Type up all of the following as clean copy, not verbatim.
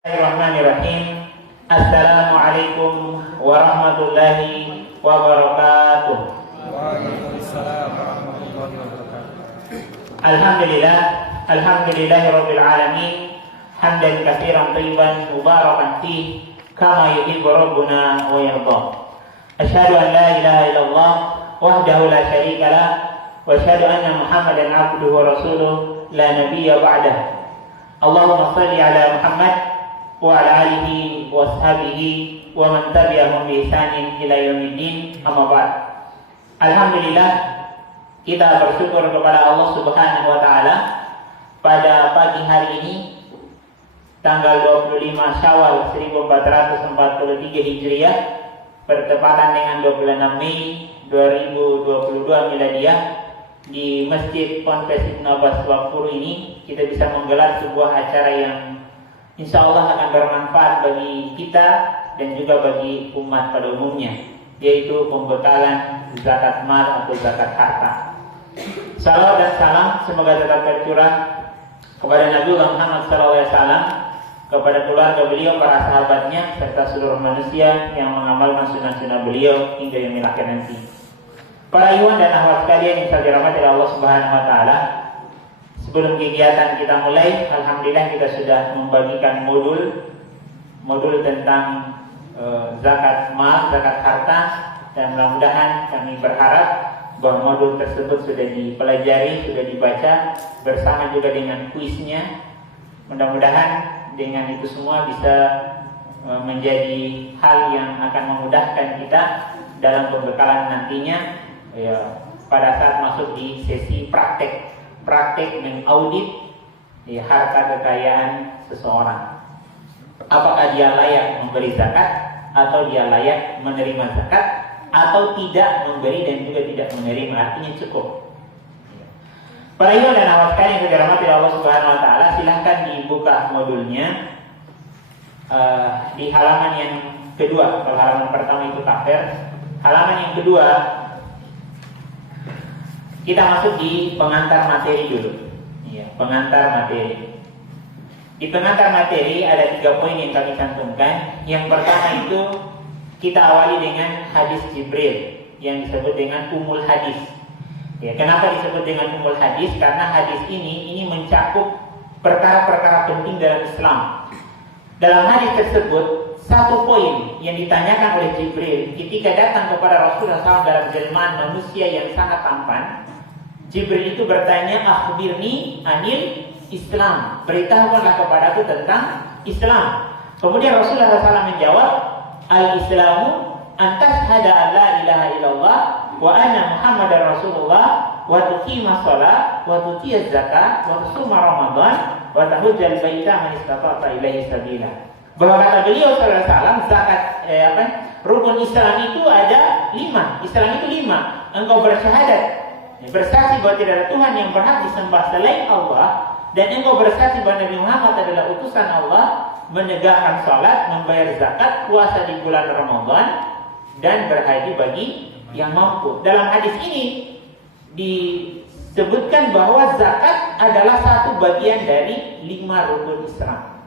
Bismillahirrahmanirrahim. Assalamualaikum warahmatullahi wabarakatuh. Waalaikumsalam warahmatullahi wabarakatuh. Alhamdulillahirabbil alamin. Hamdan katsiran thayyiban mubarakan fi kama yuhibbu rabbuna wa yarda. Asyhadu an la ilaha illallah wahdahu la syarika lah wa asyhadu anna Muhammadan abduhu wa rasuluh la nabiyya ba'dah. Allahumma shalli ala Muhammad wa ala alihi wa ashabihi wa man tabi'ahum bi ihsanin ila yaumiddin, amma ba'd. Alhamdulillah, kita bersyukur kepada Allah Subhanahu wa taala pada pagi hari ini tanggal 25 Syawal 1443 Hijriah bertepatan dengan 26 Mei 2022 Miladiah. Di Masjid Ponpes Ibnu Abbas Waqfur ini kita bisa menggelar sebuah acara yang insya Allah akan bermanfaat bagi kita dan juga bagi umat pada umumnya, yaitu pembekalan zakat mal atau zakat harta. Salawat dan salam semoga tetap tercurah kepada Nabi Muhammad SAW, kepada keluarga beliau, para sahabatnya, serta seluruh manusia yang mengamalkan sunnah-sunnah beliau hingga yaumil akhir nanti. Para ikhwan dan akhwat sekalian yang dirahmati oleh Allah Subhanahu wa taala, sebelum kegiatan kita mulai, alhamdulillah kita sudah membagikan modul tentang zakat mal, zakat harta, dan mudah-mudahan kami berharap bahwa modul tersebut sudah dipelajari, sudah dibaca bersama juga dengan kuisnya. Mudah-mudahan dengan itu semua bisa menjadi hal yang akan memudahkan kita dalam pembekalan nantinya, ya, pada saat masuk di sesi praktek mengaudit harta kekayaan seseorang. Apakah dia layak memberi zakat atau dia layak menerima zakat, atau tidak memberi dan juga tidak menerima, artinya cukup. Para ikhwan dan akhwat sekalian yang dirahmati Allah Subhanahu wa taala, silahkan dibuka modulnya di halaman yang kedua. Kalau halaman pertama itu kafir, halaman yang kedua kita masuk di pengantar materi dulu. Ya, pengantar materi. Di pengantar materi ada 3 poin yang kami cantumkan. Yang pertama itu kita awali dengan hadis Jibril yang disebut dengan umul hadis. Ya, kenapa disebut dengan umul hadis? Karena hadis ini mencakup perkara-perkara penting dalam Islam. Dalam hadis tersebut, 1 poin yang ditanyakan oleh Jibril ketika datang kepada Rasulullah SAW dalam jelmaan manusia yang sangat tampan. Jibril itu bertanya, akhbirni anil Islam, beritahukanlah kepadaku tentang Islam. Kemudian Rasulullah SAW menjawab, al-Islamu antashhada an la ilaha illallah wa anna Muhammadar Rasulullah wa tuqima shalah wa tutiyaz zakat wa tusuma Ramadan wa tahujjal baita man istata'ta ilaihi sabila. Bahwa kata beliau sallallahu alaihi wasallam, zakat rukun Islam itu ada 5. Islam itu 5. Engkau bersyahadat, bersaksi bahwa tidak ada Tuhan yang berhak disembah selain Allah, dan engkau bersaksi bahwa Nabi Muhammad adalah utusan Allah, menegakkan salat, membayar zakat, puasa di bulan Ramadan, dan berhaji bagi yang mampu. Dalam hadis ini disebutkan bahwa zakat adalah satu bagian dari 5 rukun Islam.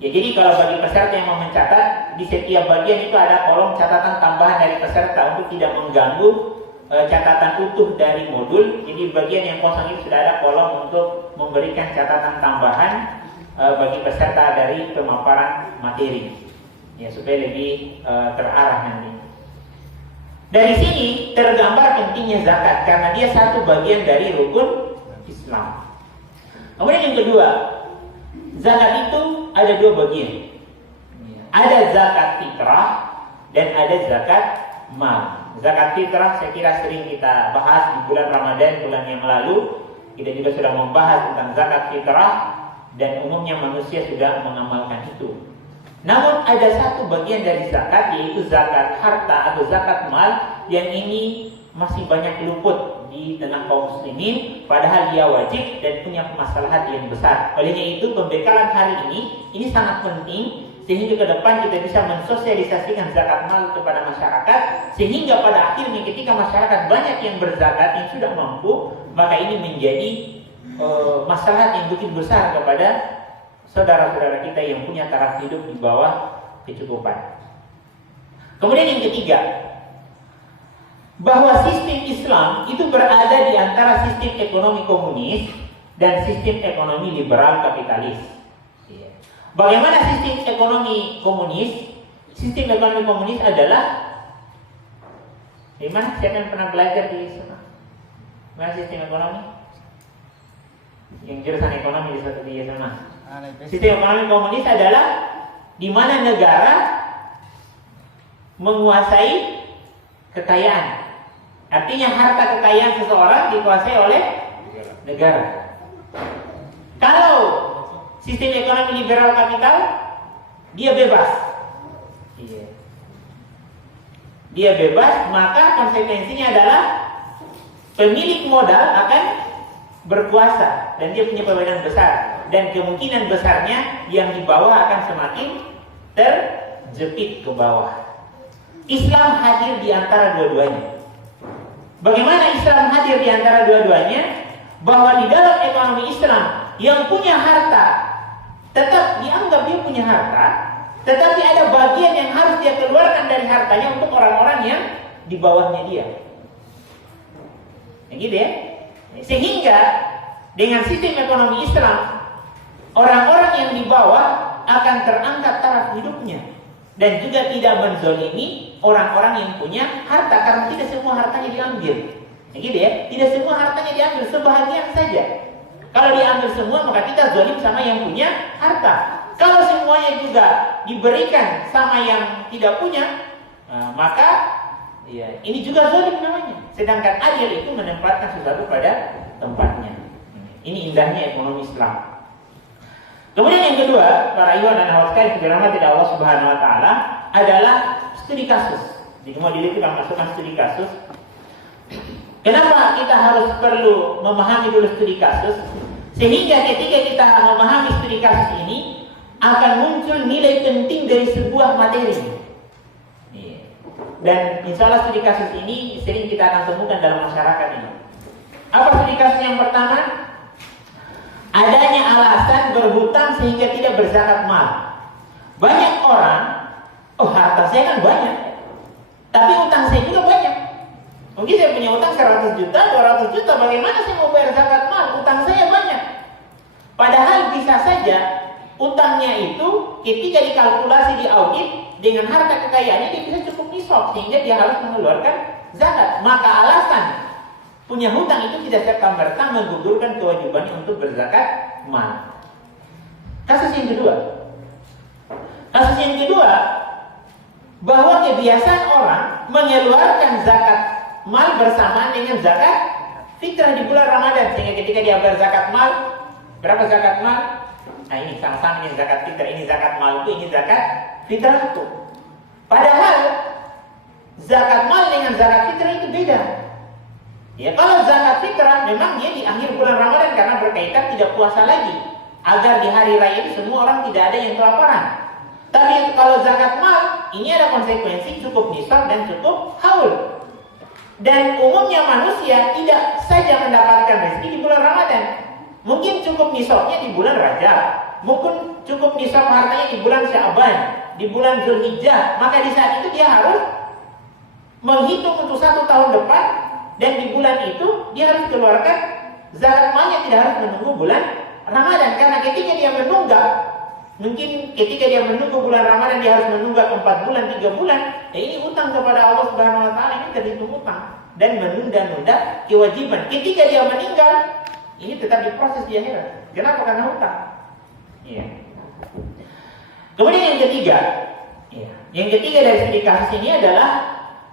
Ya, jadi kalau bagi peserta yang mau mencatat, di setiap bagian itu ada kolom catatan tambahan dari peserta untuk tidak mengganggu catatan utuh dari modul. Jadi bagian yang kosong itu sudah ada kolom untuk memberikan catatan tambahan bagi peserta dari pemaparan materi, ya, supaya lebih terarah nanti. Dari sini tergambar pentingnya zakat karena dia satu bagian dari rukun Islam. Kemudian yang kedua, zakat itu ada 2 bagian. Ada zakat fitrah dan ada zakat mal. Zakat fitrah saya kira sering kita bahas di bulan Ramadan, bulan yang lalu. Kita juga sudah membahas tentang zakat fitrah dan umumnya manusia sudah mengamalkan itu. Namun ada satu bagian dari zakat, yaitu zakat harta atau zakat mal, yang ini masih banyak luput di tengah kaum muslimin, padahal dia wajib dan punya maslahat yang besar. Olehnya itu pembekalan hari ini sangat penting, sehingga ke depan kita bisa mensosialisasikan zakat mal kepada masyarakat, sehingga pada akhirnya ketika masyarakat banyak yang berzakat, yang sudah mampu, maka ini menjadi maslahat yang begitu besar kepada saudara-saudara kita yang punya taraf hidup di bawah kecukupan. Kemudian yang ketiga, bahwa sistem Islam itu berada di antara sistem ekonomi komunis dan sistem ekonomi liberal kapitalis. Bagaimana sistem ekonomi komunis? Sistem ekonomi komunis adalah, gimana? Siapa yang pernah belajar di sana? Gimana sistem ekonomi? Yang jurusan ekonomi di satu di sana. Sistem ekonomi komunis adalah di mana negara menguasai kekayaan. Artinya harta kekayaan seseorang dikuasai oleh negara. Kalau sistem ekonomi liberal kapital, dia bebas. Dia bebas, maka konsekuensinya adalah pemilik modal akan berkuasa dan dia punya pemenang besar, dan kemungkinan besarnya yang di bawah akan semakin terjepit ke bawah. Islam hadir di antara dua-duanya. Bagaimana Islam hadir di antara dua-duanya? Bahwa di dalam ekonomi Islam yang punya harta tetap dianggap dia punya harta, tetapi ada bagian yang harus dia keluarkan dari hartanya untuk orang-orang yang di bawahnya dia. Gitu ya. Sehingga dengan sistem ekonomi Islam, orang-orang yang di bawah akan terangkat taraf hidupnya dan juga tidak menzolimi orang-orang yang punya harta, karena tidak semua hartanya diambil. Gitu ya. Tidak semua hartanya diambil, sebahagian saja. Kalau diambil semua, maka kita zalim sama yang punya harta. Kalau semuanya juga diberikan sama yang tidak punya, maka ya, ini juga zalim namanya. Sedangkan adil itu menempatkan sesuatu pada tempatnya. Ini indahnya ekonomi Islam. Kemudian yang kedua, para ikhwan dan akhwat sekalian yang dirahmati Allah Subhanahu wa taala, adalah studi kasus. Jadi kemudian kita masukkan studi kasus. Kenapa kita harus perlu memahami dulu studi kasus? Sehingga ketika kita memahami studi kasus ini, akan muncul nilai penting dari sebuah materi. Dan insya Allah studi kasus ini sering kita akan temukan dalam masyarakat ini. Apa studi kasus yang pertama? Adanya alasan berhutang sehingga tidak berzakat mal. Banyak orang, harta saya kan banyak, tapi utang saya juga banyak. Mungkin saya punya utang 100 juta, 200 juta, bagaimana saya mau bayar zakat mal? Utang saya banyak. Padahal bisa saja utangnya itu ketika dikalkulasi, diaudit dengan harta kekayaannya, dia bisa cukup nisab sehingga dia harus mengeluarkan zakat. Maka alasan punya hutang itu tidak serta-merta menggugurkan kewajibannya untuk berzakat mal. Kasus yang kedua, bahwa kebiasaan orang mengeluarkan zakat mal bersamaan dengan zakat fitrah di bulan Ramadan, sehingga ketika dia berzakat mal, berapa zakat mal? Nah ini sama-sama ini zakat fitrah, ini zakat mal itu, ini zakat fitrah itu. Padahal zakat mal dengan zakat fitrah itu beda. Ya, kalau zakat fitrah memang dia di akhir bulan Ramadan karena berkaitan tidak puasa lagi, agar di hari raya itu semua orang tidak ada yang kelaparan. Tapi kalau zakat mal, ini ada konsekuensi cukup nisab dan cukup haul. Dan umumnya manusia tidak saja mendapatkan rezeki di bulan Ramadan. Mungkin cukup nisabnya di bulan Rajab, mungkin cukup nisab hartanya di bulan Sya'ban, di bulan Zulhijjah. Maka di saat itu dia harus menghitung untuk 1 tahun depan, dan di bulan itu dia harus keluarkan zakat malnya, tidak harus menunggu bulan Ramadan. Karena ketika dia menunggak, mungkin ketika dia menunggu bulan Ramadan dia harus menunggak 4 bulan, 3 bulan. Ini utang kepada Allah Subhanahu wa taala, ini terhitung utang dan menunda-nunda kewajiban. Ketika dia meninggal, ini tetap diproses di akhirat. Kenapa? Karena hutang. Iya. Kemudian yang ketiga, yang ketiga dari studi kasus ini adalah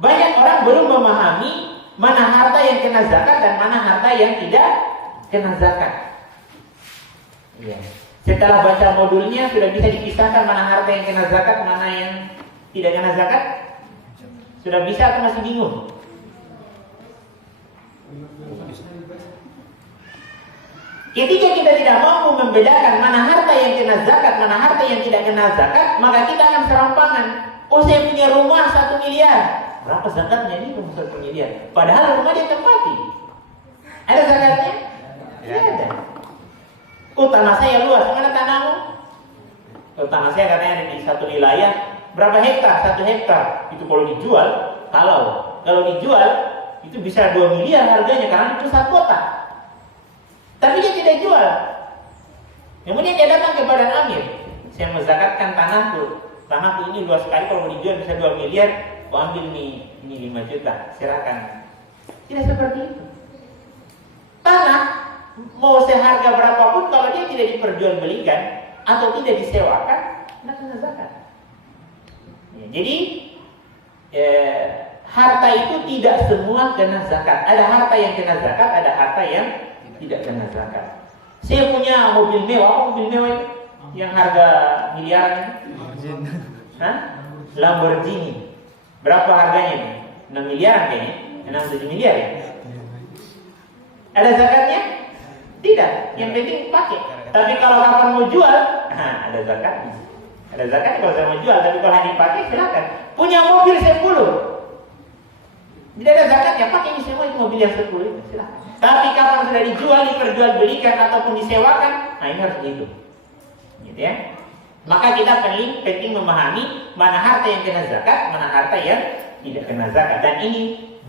banyak orang belum memahami mana harta yang kena zakat dan mana harta yang tidak kena zakat. Iya. Setelah baca modulnya sudah bisa dipisahkan mana harta yang kena zakat, mana yang tidak kena zakat? Sudah bisa atau masih bingung? Ketika kita tidak mampu membedakan mana harta yang kena zakat, mana harta yang tidak kena zakat, maka kita akan serampangan. Oh, saya punya rumah 1 miliar. Berapa zakatnya ini rumah 1 miliar? Padahal rumah dia tempati. Ada zakatnya? Tidak ada. Oh, tanah saya luas. Mana tanahmu? Kalau tanah saya katanya ada di satu wilayah, berapa hektar? 1 hektar. Itu kalau dijual itu bisa 2 miliar harganya karena itu pusat kota. Tapi dia tidak jual. Kemudian dia datang ke Badan Amir. Saya mau zakatkan tanahku. Tanahku ini luas sekali, kalau mau dijual bisa 2 miliar. Kau ambil nih, ini 5 juta, silakan. Tidak seperti itu. Tanah mau seharga berapapun kalau dia tidak diperjualbelikan atau tidak disewakan, tidak kena zakat. Ya, jadi harta itu tidak semua kena zakat. Ada harta yang kena zakat, ada harta yang tidak kena zakat. Saya punya mobil mewah. Apa mobil mewah itu? Yang harga miliaran? Lamborghini. Berapa harganya nih? 6 miliaran kayaknya. 6-7 miliar ya? Ada zakatnya? Tidak. Yang penting pakai. Tapi kalau kapan mau jual, ada zakatnya. Ada zakatnya kalau saya mau jual. Tapi kalau hanya dipakai, silakan. Punya mobil 10. Tidak ada zakatnya, pakai ini semua, itu mobil yang 10 itu, silakan. Tapi kapan sudah dijual, diperjualbelikan ataupun disewakan, nah ini harus dihitung. Gitu ya. Maka kita penting memahami mana harta yang kena zakat, mana harta yang tidak kena zakat. Dan ini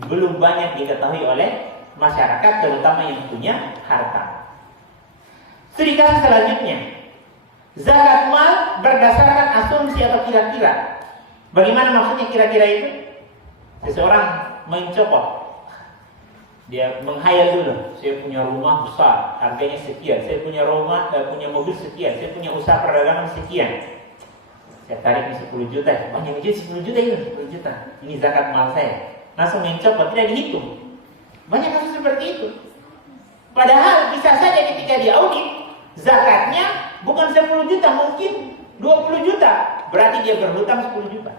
belum banyak diketahui oleh masyarakat, terutama yang punya harta. Studi kasus selanjutnya, zakat mal berdasarkan asumsi atau kira-kira. Bagaimana maksudnya kira-kira itu? Seseorang mencopot, dia menghayal dulu, saya punya rumah besar, harganya sekian, saya punya rumah, punya mobil sekian, saya punya usaha perdagangan sekian, saya tarik ini 10 juta, banyak aja 10 juta ini, 10 juta, ini zakat mal saya, langsung mencopot, tidak dihitung. Banyak kasus seperti itu. Padahal bisa saja ketika diaudit, zakatnya bukan 10 juta, mungkin 20 juta, berarti dia berhutang 10 juta.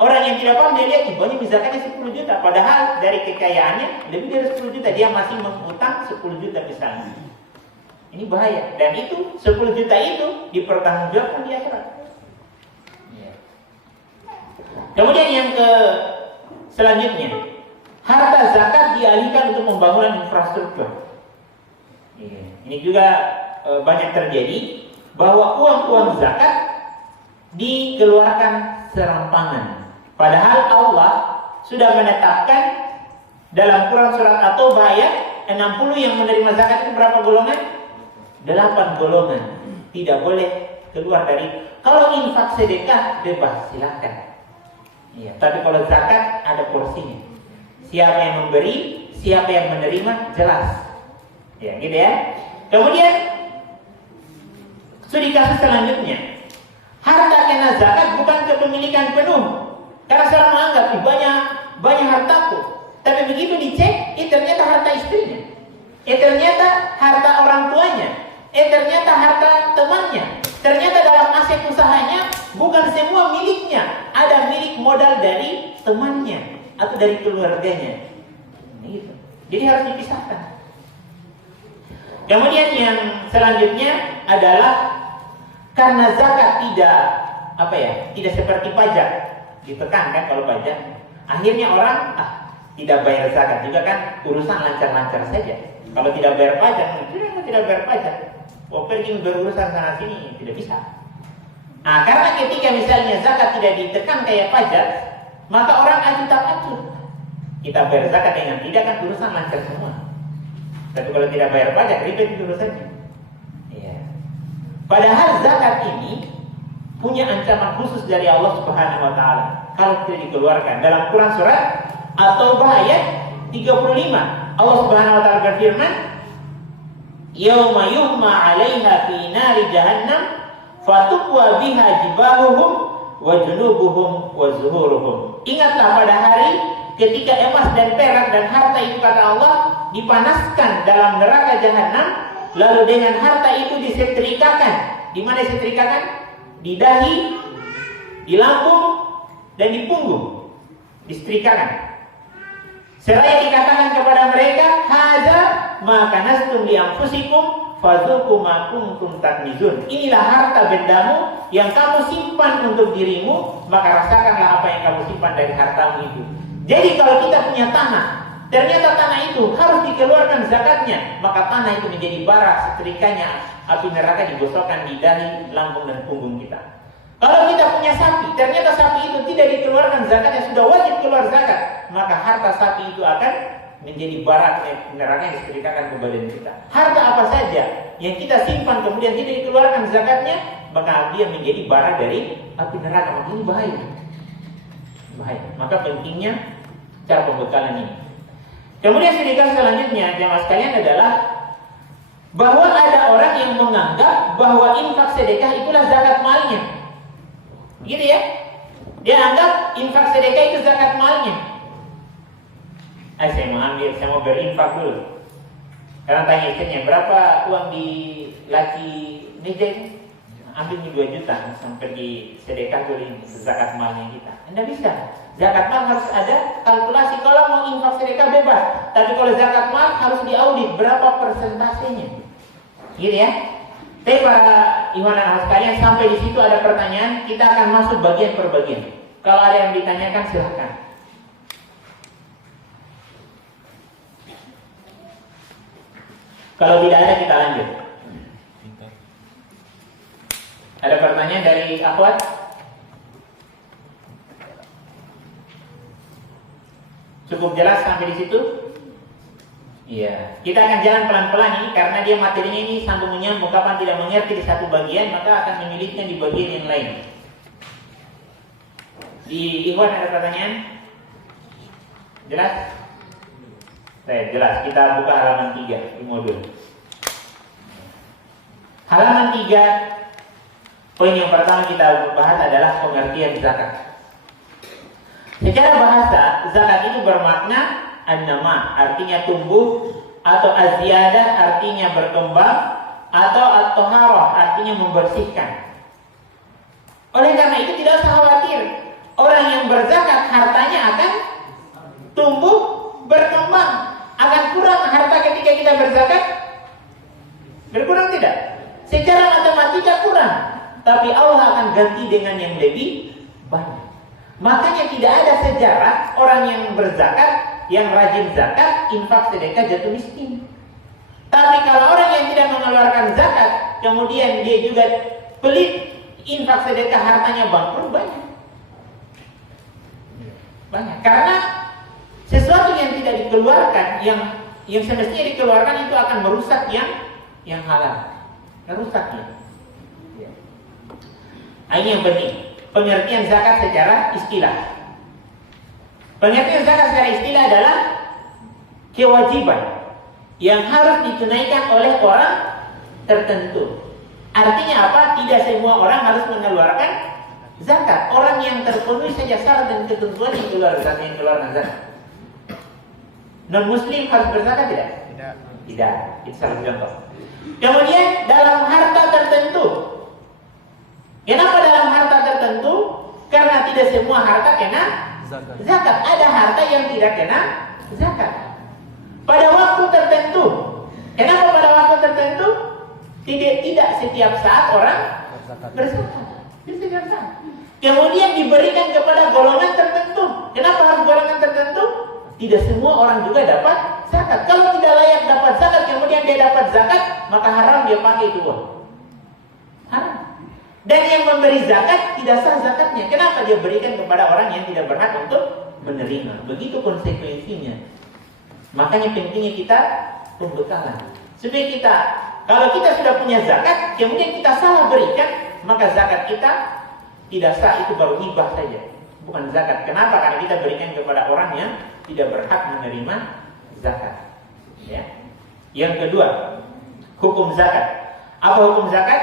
Orang yang tidak paham, dia lihat banyak zakatnya 10 juta, padahal dari kekayaannya lebih dari 10 juta, dia masih mengutang 10 juta misalnya. Ini bahaya. Dan itu 10 juta itu dipertanggungjawabkan di akhirat. Kemudian yang selanjutnya, harta zakat dialihkan untuk pembangunan infrastruktur. Ini juga banyak terjadi bahwa uang-uang zakat dikeluarkan serampangan. Padahal Allah sudah menetapkan dalam Quran surat At-Taubah ayat 60 yang menerima zakat itu berapa golongan? 8 golongan. Tidak boleh keluar dari. Kalau infak sedekah bebas, silakan. Iya, tapi kalau zakat ada porsinya. Siapa yang memberi, siapa yang menerima, jelas. Ya, gitu ya. Kemudian studi kasus selanjutnya. Harta kena zakat bukan kepemilikan penuh. Karena seorang menganggap banyak hartaku. Tapi begitu dicek, ternyata harta istrinya. Ternyata harta orang tuanya. Ternyata harta temannya. Ternyata dalam aset usahanya bukan semua miliknya. Ada milik modal dari temannya atau dari keluarganya. Gitu. Jadi harus dipisahkan. Kemudian yang selanjutnya adalah karena zakat tidak seperti pajak, ditekan kan kalau pajak. Akhirnya orang tidak bayar zakat juga kan, urusan lancar-lancar saja. Kalau tidak bayar pajak, tidak bayar pajak. Mau pergi berurusan sana sini tidak bisa. Karena ketika misalnya zakat tidak ditekan kayak pajak, maka orang acuh tak acuh. Kita bayar zakat dengan tidak kan urusan lancar semua. Tapi kalau tidak bayar pajak, ribet itu urusannya. Iya. Padahal zakat ini punya ancaman khusus dari Allah Subhanahu wa taala kalau tidak dikeluarkan. Dalam Quran surat At-Taubah ayat 35, Allah Subhanahu wa taala berfirman, "Yauma yuhma 'alaiha fi nari jahannam fatuqwa biha jibahuhum wa junubuhum wa zuhuruhum." Ingatlah pada hari ketika emas dan perak dan harta itu kata Allah dipanaskan dalam neraka jahanam, lalu dengan harta itu disetrikakan. Di mana disetrikakan? Di dahi, di lambung, dan di punggung. Disetrikakan. Seraya dikatakan kepada mereka, "Hadza ma kanastum li anfusikum fadzuqu ma kuntum taknizun." Inilah harta bendamu yang kamu simpan untuk dirimu, maka rasakanlah apa yang kamu simpan dari hartamu itu. Jadi kalau kita punya tanah, ternyata tanah itu harus dikeluarkan zakatnya, maka tanah itu menjadi bara setrikanya api neraka digosokkan di dahi, lambung dan punggung kita. Kalau kita punya sapi, ternyata sapi itu tidak dikeluarkan zakatnya, sudah wajib keluar zakat, maka harta sapi itu akan menjadi bara neraka yang disetrikakan ke badan kita. Harta apa saja yang kita simpan kemudian tidak dikeluarkan zakatnya, maka dia menjadi bara dari api neraka. Maka ini bahaya. Maka pentingnya cara pembekalan ini. Kemudian sedekah selanjutnya jemaah sekalian adalah bahwa ada orang yang menganggap bahwa infak sedekah itulah zakat malnya. Gitu ya? Dia anggap infak sedekah itu zakat malnya. Saya mau berinfak dulu. Karena tanya istrinya, berapa uang di laci meja ini? Ambil 2 juta, sampai di sedekah dulu zakat malnya kita. Anda bisa. Zakat mal harus ada kalkulasi. Kalau mau infak sedekah bebas, tapi kalau zakat mal harus diaudit berapa persentasenya. Gitu ya. Tapi para ikhwan dan akhwat sekalian, sampai di situ ada pertanyaan, kita akan masuk bagian per bagian. Kalau ada yang ditanyakan silahkan. Kalau tidak ada kita lanjut. Ada pertanyaan dari akhwat? Cukup jelas sampai di situ? Iya. Kita akan jalan pelan-pelan ini karena dia materinya ini sambung menyambung. Kapan tidak mengerti di satu bagian, maka akan menyulitkan di bagian yang lain. Di ikhwan ada pertanyaan? Jelas? Jelas. Kita buka halaman 3 di modul. Halaman 3. Poin yang pertama kita bahas adalah pengertian zakat. Secara bahasa, zakat itu bermakna an-nama, artinya tumbuh, atau az-ziyadah, artinya berkembang, atau at-taharah, artinya membersihkan. Oleh karena itu tidak usah khawatir, orang yang berzakat hartanya akan tumbuh, berkembang. Akan kurang harta ketika kita berzakat? Berkurang tidak? Secara matematika kurang, tapi Allah akan ganti dengan yang lebih banyak. Makanya tidak ada sejarah orang yang berzakat, yang rajin zakat, infak sedekah jatuh miskin. Tapi kalau orang yang tidak mengeluarkan zakat, kemudian dia juga pelit, infak sedekah hartanya bangkrut, banyak. Karena sesuatu yang tidak dikeluarkan, yang semestinya dikeluarkan itu akan merusak yang halal. Merusaknya. Ini yang penting. Pengertian zakat secara istilah. Pengertian zakat secara istilah adalah kewajiban yang harus ditunaikan oleh orang tertentu. Artinya apa? Tidak semua orang harus mengeluarkan zakat. Orang yang terpenuhi saja syarat dan ketentuan yang keluarkan zakat. Non-muslim harus berzakat tidak? Tidak. Itu salah contoh. Kemudian dalam harta tertentu. Kenapa dalam harta tertentu? Karena tidak semua harta kena zakat. Ada harta yang tidak kena zakat. Pada waktu tertentu. Kenapa pada waktu tertentu? Tidak setiap saat orang berzakat. Setiap saat. Kemudian diberikan kepada golongan tertentu. Kenapa harus golongan tertentu? Tidak semua orang juga dapat zakat. Kalau tidak layak dapat zakat, kemudian dia dapat zakat, maka haram dia pakai itu uang. Haram. Dan yang memberi zakat tidak sah zakatnya. Kenapa dia berikan kepada orang yang tidak berhak untuk menerima? Begitu konsekuensinya. Makanya pentingnya kita pembekalan. Supaya kita, kalau kita sudah punya zakat, kemudian kita salah berikan, maka zakat kita tidak sah, itu baru hibah saja. Bukan zakat. Kenapa? Karena kita berikan kepada orang yang tidak berhak menerima zakat. Ya. Yang kedua, hukum zakat. Apa hukum zakat?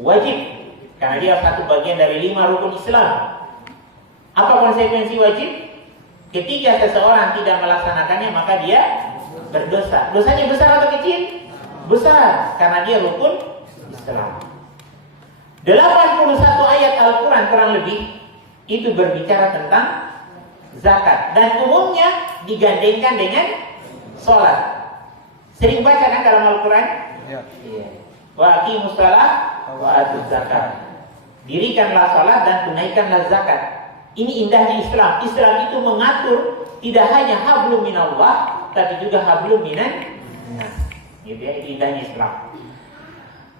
Wajib. Karena dia satu bagian dari 5 rukun Islam. Apa konsekuensi wajib? Ketika seseorang tidak melaksanakannya, maka dia berdosa. Dosanya besar atau kecil? Besar. Karena dia rukun Islam. 81 ayat Al-Quran kurang lebih itu berbicara tentang zakat. Dan umumnya digandengkan dengan sholat. Sering baca kan dalam Al-Quran? Ya. Wa aqimus shalah wa atuz zakat. Dirikanlah salat dan tunaikanlah zakat. Ini indahnya Islam. Islam itu mengatur tidak hanya hablum minallah, tapi juga hablum minan nas. Gitu ya, ini indahnya Islam.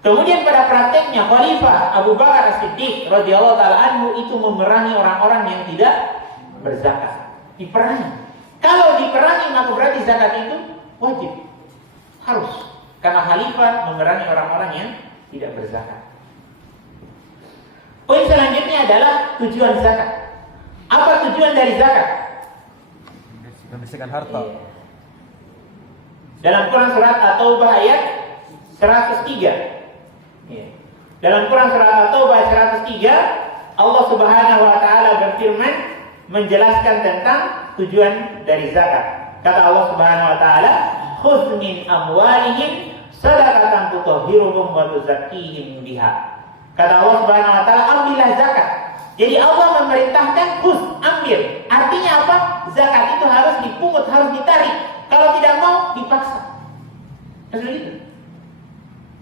Kemudian pada prakteknya Khalifah Abu Bakar As-Siddiq radhiyallahu taala anhu itu memerangi orang-orang yang tidak berzakat. Diperangi. Kalau diperangi maka berarti zakat itu wajib. Harus. Karena khalifah memerangi orang-orang yang tidak berzakat. Poin selanjutnya adalah tujuan zakat. Apa tujuan dari zakat? Membersihkan harta. Iya. Dalam Quran surat At-Taubah ayat 103. Iya. Dalam Quran surat At-Taubah 103, Allah Subhanahu wa taala berfirman menjelaskan tentang tujuan dari zakat. Kata Allah Subhanahu wa taala, "Khudz min amwalihim shadaqatan tutahhiruhum wa tuzakkihim biha." Kata Allah Subhanahu wa taala, ambillah zakat. Jadi Allah memerintahkan khudz, ambil. Artinya apa? Zakat itu harus dipungut, harus ditarik. Kalau tidak mau dipaksa. Begitu.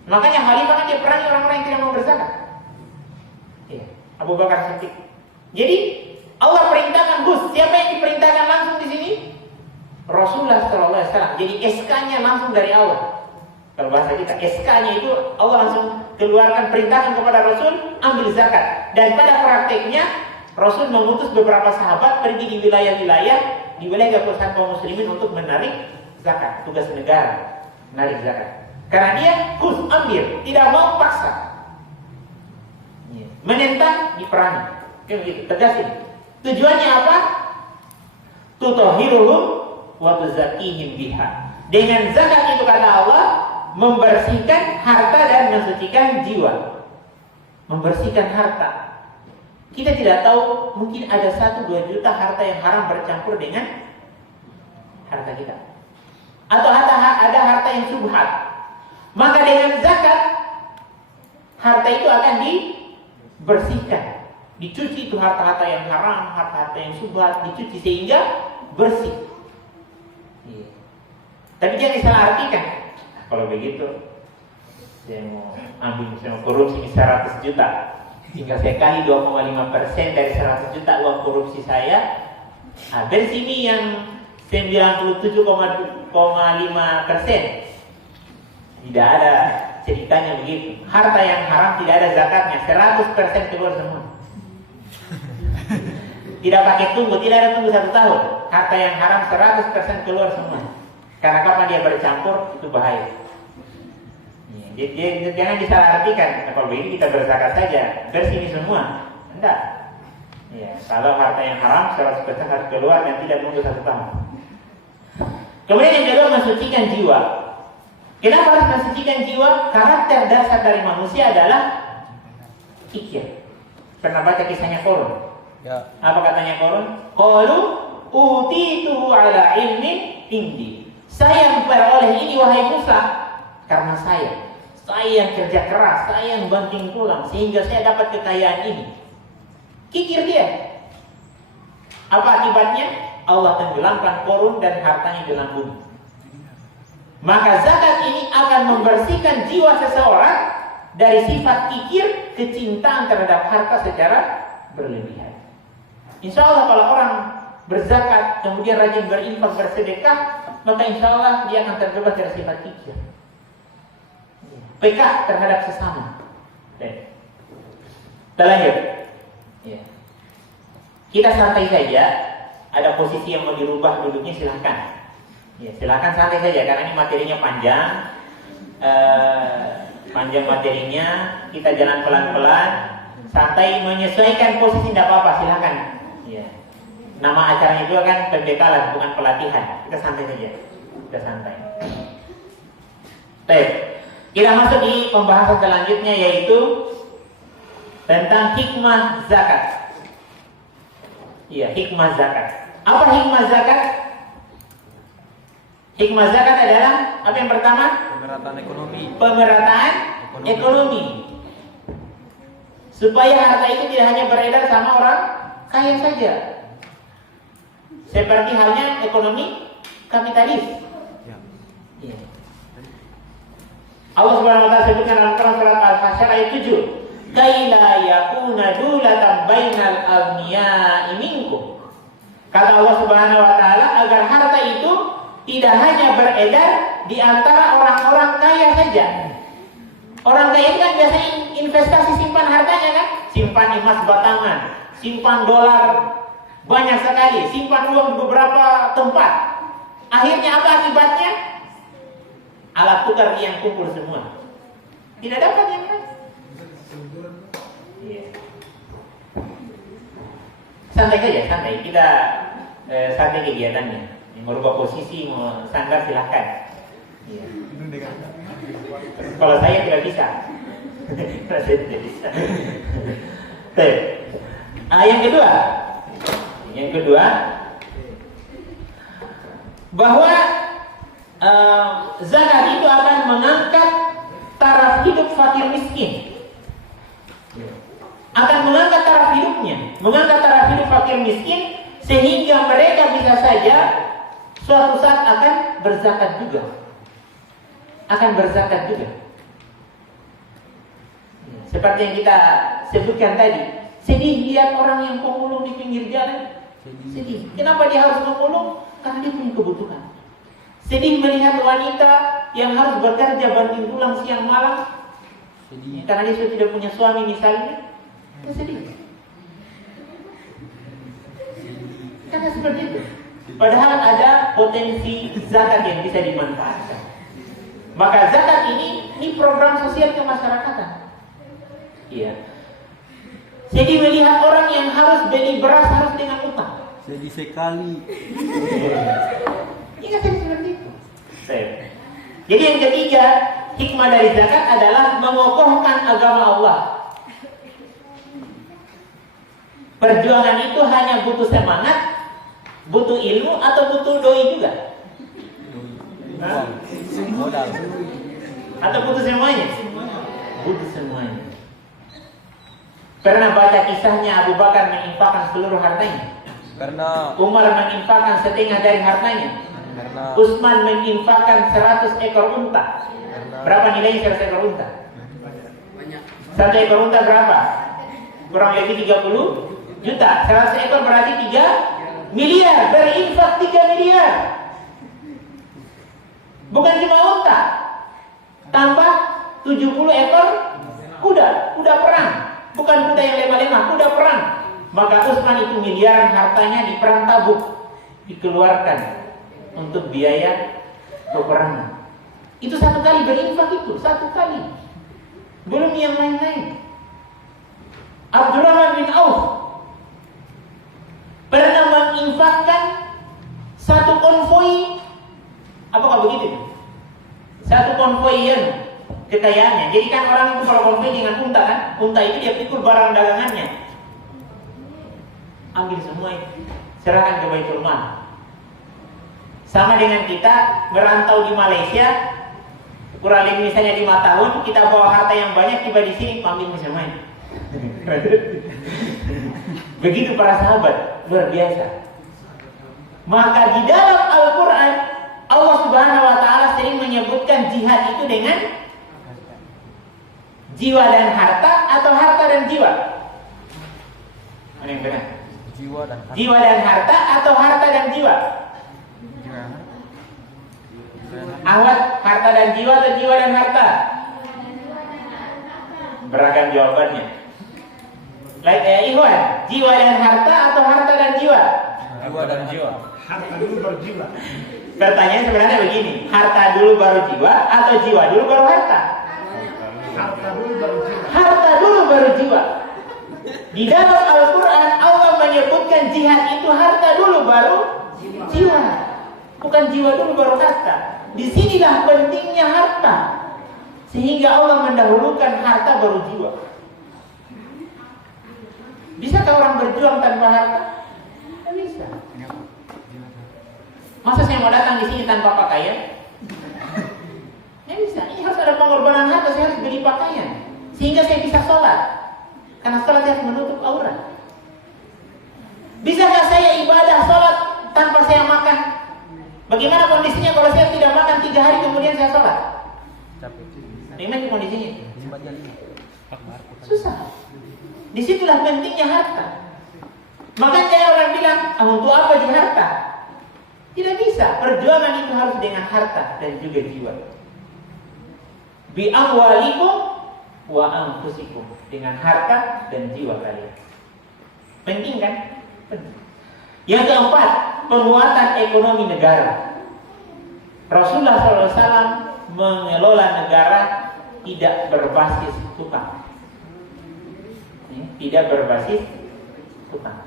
Makanya khalifah kan dia perangi orang-orang yang tidak mau berzakat. Iya, Abu Bakar Siddiq. Jadi Allah perintahkan khudz. Siapa yang diperintahkan langsung di sini? Rasulullah sallallahu alaihi wasallam. Jadi SK-nya langsung dari Allah. Kalau bahasa kita SK-nya itu Allah langsung keluarkan perintahkan kepada Rasul ambil zakat. Dan pada prakteknya Rasul mengutus beberapa sahabat pergi di wilayah kekuasaan kaum muslimin untuk menarik zakat, tugas negara menarik zakat. Karena dia khudz, ambil, tidak mau paksa. Menentang diperangi. Kayak begitu, tegasin. Tujuannya apa? Tutahhiruhum wa tuzakkihim biha. Dengan zakat itu kata Allah membersihkan harta dan mensucikan jiwa. Membersihkan harta. Kita tidak tahu, mungkin ada 1-2 juta harta yang haram bercampur dengan harta kita. Atau ada harta yang subhat. Maka dengan zakat harta itu akan dibersihkan. Dicuci itu harta-harta yang haram, harta-harta yang subhat, dicuci sehingga bersih. Iya. Tapi jangan disalah artikan. Kalau begitu, saya mau ambil misalnya korupsi 100 juta, tinggal saya kali 2,5% dari 100 juta uang korupsi saya. Dari sini yang 97,5%. Tidak ada ceritanya begitu. Harta yang haram tidak ada zakatnya, 100% keluar semua. Tidak pakai tunggu, tidak ada tunggu 1 tahun. Harta yang haram 100% keluar semua. Karena kapan dia bercampur itu bahaya. Jadi jangan disalahartikan. Nah, kalau begini kita berzakat saja, bersih semua. Enggak. Ya, kalau harta yang haram 100% harus keluar dan tidak tunggu 1 tahun. Kemudian yang kedua mensucikan jiwa. Kenapa harus mensucikan jiwa? Karakter dasar dari manusia adalah kikir. Pernah baca kisahnya Qarun? Ya. Apa katanya Qarun? Qalu utitu ala ilmin indi. Saya memperoleh ini wahai Musa karena saya yang kerja keras, saya yang banting tulang sehingga saya dapat kekayaan ini. Kikir dia. Apa akibatnya? Allah tenggelamkan Qarun dan hartanya di dalam bumi. Maka zakat ini akan membersihkan jiwa seseorang dari sifat kikir, kecintaan terhadap harta secara berlebihan. Insya Allah kalau orang berzakat, kemudian rajin berinfak, bersedekah, maka insya Allah dia akan terbebas dari sifat kikir, peka terhadap sesama. Kita lanjut. Kita santai saja. Ada posisi yang mau dirubah duduknya silahkan. Ya, silakan santai saja karena ini materinya panjang. Panjang materinya, kita jalan pelan-pelan, santai, menyesuaikan posisi tidak apa-apa, silakan. Ya. Nama acaranya juga kan pembekalan, bukan pelatihan. Kita santai saja. Kita santai. Baik. Kita masuk di pembahasan selanjutnya yaitu tentang hikmah zakat. Iya, hikmah zakat. Apa hikmah zakat? Hikmah zakat adalah apa yang pertama? Pemerataan ekonomi. Pemerataan ekonomi. Supaya harta itu tidak hanya beredar sama orang kaya saja. Seperti halnya ekonomi kapitalis. Ya. Iya. Allah Subhanahu wa taala sebutkan dalam Quran surat Al-Hasyr ayat 7, "Kaila yakuna dulatan bainal aghniya'i minkum." Kata Allah Subhanahu wa taala agar harta itu tidak hanya beredar di antara orang-orang kaya saja. Orang kaya itu kan biasanya investasi simpan hartanya kan, simpan emas batangan, simpan dolar banyak sekali, simpan uang di beberapa tempat. Akhirnya apa akibatnya? Alat tukar yang kumpul semua, tidak dapat yang lain. Santai saja, santai. Kita santai kegiatannya. Yang merubah posisi, mau sandar silahkan. Ya. Kalau saya tidak bisa. Kalau saya tidak bisa. Yang kedua, bahwa zakat itu akan mengangkat taraf hidup fakir miskin. Akan mengangkat taraf hidupnya, mengangkat taraf hidup fakir miskin, sehingga mereka bisa saja suatu saat akan berzakat juga. Seperti yang kita sebutkan tadi, sedih lihat orang yang pemulung di pinggir jalan. Sedih. Kenapa dia harus memulung? Karena dia punya kebutuhan. Sedih melihat wanita yang harus bekerja banting tulang siang malam. Sedih. Karena dia sudah tidak punya suami misalnya. Dia sedih. Karena seperti itu. Padahal ada potensi zakat yang bisa dimanfaatkan. Maka zakat ini program sosial kemasyarakatan. Iya. Jadi melihat orang yang harus beli beras harus dengan utang. Sedih sekali. Ingat seperti itu. Jadi yang ketiga, hikmah dari zakat adalah mengokohkan agama Allah. Perjuangan itu hanya butuh semangat, butuh ilmu, atau butuh doi juga? Modal. Atau butuh semuanya? Butuh semuanya. Pernah baca kisahnya Abu Bakar menginfakkan seluruh hartanya. Karena Umar menginfakkan setengah dari hartanya. Karena Utsman menginfakkan 100 ekor unta. Berapa nilainya 100 ekor unta? Banyak. 1 ekor unta berapa? Kurang lebih 30 juta. 100 ekor berarti 3 miliar. Berinfak 3 miliar. Bukan cuma unta, tambah 70 ekor kuda perang. Bukan kuda yang lemah-lemah, kuda perang. Maka Utsman itu miliaran hartanya di perang Tabuk dikeluarkan untuk biaya peperangan. Itu satu kali berinfak, itu satu kali. Belum yang lain-lain. Abdurrahman bin Auf pernah menginfakkan satu konvoi. Apakah begitu? Satu konvoi yang kekayaannya. Jadi kan orang itu kalau konvoi dengan unta kan, unta itu dia pikul barang dagangannya. Ambil semua itu, serahkan ke Baitul Mal. Sama dengan kita merantau di Malaysia, kurang lebih misalnya 5 tahun, kita bawa harta yang banyak, tiba di sini, ambil semua itu. Begitu para sahabat, luar biasa. Maka di dalam Al-Quran, Allah Subhanahu wa Ta'ala sering menyebutkan jihad itu dengan jiwa dan harta, atau harta dan jiwa. Mana yang benar? Jiwa dan harta, atau harta dan jiwa? Ahwat, harta dan jiwa atau jiwa dan harta? Beragam jawabannya. Ikhwan, jiwa dan harta atau harta dan jiwa? jiwa dan jiwa. Harta dulu baru jiwa. Pertanyaan sebenarnya begini, harta dulu baru jiwa atau jiwa dulu baru harta? Harta dulu baru jiwa. Harta dulu baru jiwa. Di dalam Al-Quran Allah menyebutkan jihad itu harta dulu baru jiwa, bukan jiwa dulu baru harta. Disinilah pentingnya harta, sehingga Allah mendahulukan harta baru jiwa. Bisakah orang berjuang tanpa harta? Tidak bisa. Masa saya mau datang di sini tanpa pakaian? Tidak bisa. Ini harus ada pengorbanan harta. Saya harus beli pakaian sehingga saya bisa sholat. Karena sholat harus menutup aurat. Bisakah saya ibadah sholat tanpa saya makan? Bagaimana kondisinya kalau saya tidak makan 3 hari kemudian saya sholat? Bagaimana kondisinya? Susah. Disitulah pentingnya harta. Makanya orang bilang, untuk apa di harta? Tidak bisa. Perjuangan itu harus dengan harta dan juga jiwa. Bi amwalikum wa anfusikum, dengan harta dan jiwa kalian. Penting kan? Penting. Yang keempat, penguatan ekonomi negara. Rasulullah SAW mengelola negara tidak berbasis hutang. Tidak berbasis hutang.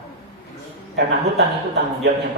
Karena hutang itu tanggung jawabnya